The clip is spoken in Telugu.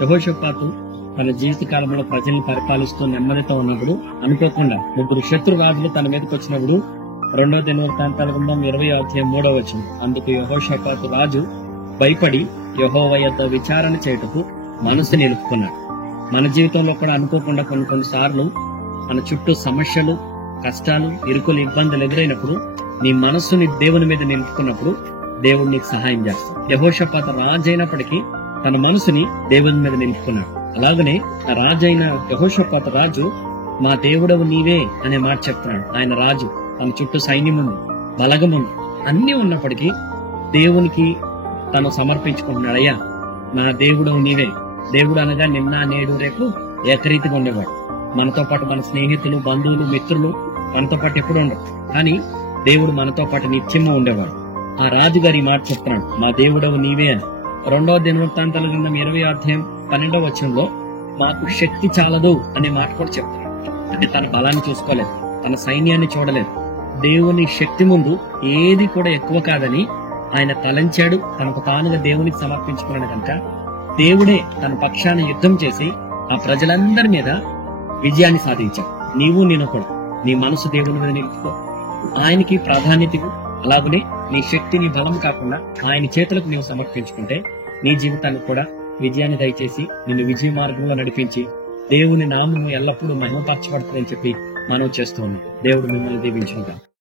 యెహోషాపాతు తన జీవిత కాలంలో ప్రజల్ని పరిపాలిస్తూ నెమ్మదితో ఉన్నప్పుడు అనుకోకుండా 3 శత్రు రాజులు తన మీదకి వచ్చినప్పుడు 2 దినవృత్తాంతాల గ్రంథం 20:3 అందుకు యెహోషాపాతు రాజు భయపడి యెహోవా యొద్ద విచారణ చేయుటకు మనసు నిలుపుకున్నాడు. మన జీవితంలో కూడా అనుకోకుండా కొన్నిసార్లు మన చుట్టూ సమస్యలు, కష్టాలు, ఇరుకులు, ఇబ్బందులు ఎదురైనప్పుడు నీ మనస్సుని దేవుని మీద నిలుపుకున్నప్పుడు దేవుడు నీకు సహాయం చేస్తాడు. యెహోషాపాతు రాజు అయినప్పటికీ తన మనసుని దేవుని మీద నిలుపుకున్నాడు. అలాగనే ఆ రాజైన యెహోషాపాతు రాజు మా దేవుడవు నీవే అనే మాట చెప్తున్నాడు. ఆయన రాజు, తన చుట్టూ సైన్యముంది, బలగముంది, అన్ని ఉన్నప్పటికీ దేవునికి తను సమర్పించుకుంటున్నాడు. అయ్యా నా దేవుడవు నీవే. దేవుడు అనగా నిన్న, నేడు, రేపు ఏకరీతిగా ఉండేవాడు. మనతో పాటు మన స్నేహితులు, బంధువులు, మిత్రులు మనతో పాటు ఎప్పుడు ఉండరు, కానీ దేవుడు మనతో పాటు నిత్యము ఉండేవాడు. ఆ రాజుగారి మాట చెప్తున్నాడు, మా దేవుడవు నీవే అని. 2వ దినవృత్తాంతాల గ్రంథం 20:12 మాకు శక్తి చాలదు అనే మాట కూడా చెప్తున్నాడు. అంటే తన బలాన్ని చూసుకోలేదు, తన సైన్యాన్ని చూడలేదు. దేవుని శక్తి ముందు ఏది కూడా ఎక్కువ కాదని ఆయన తలంచాడు. తనకు తానుగా దేవునికి సమర్పించుకున్నాడు కనుక దేవుడే తన పక్షాన యుద్ధం చేసి ఆ ప్రజలందరి మీద విజయాన్ని సాధించాడు. నీవు నేను కూడా నీ మనసు దేవుని మీద నిలుపుకో, ఆయనకి ప్రాధాన్యత ఇవ్వు. అలాగనే నీ శక్తి, నీ బలం కాకుండా ఆయన చేతులకు నీవు సమర్పించుకుంటే నీ జీవితానికి కూడా విజయాన్ని దయచేసి నిన్ను విజయ మార్గంలో నడిపించి దేవుని నామము ఎల్లప్పుడూ మహిమపరచబడుతుందని చెప్పి మనం చేస్తూ ఉన్నాం. దేవుడు మిమ్మల్ని దీవించుగాక.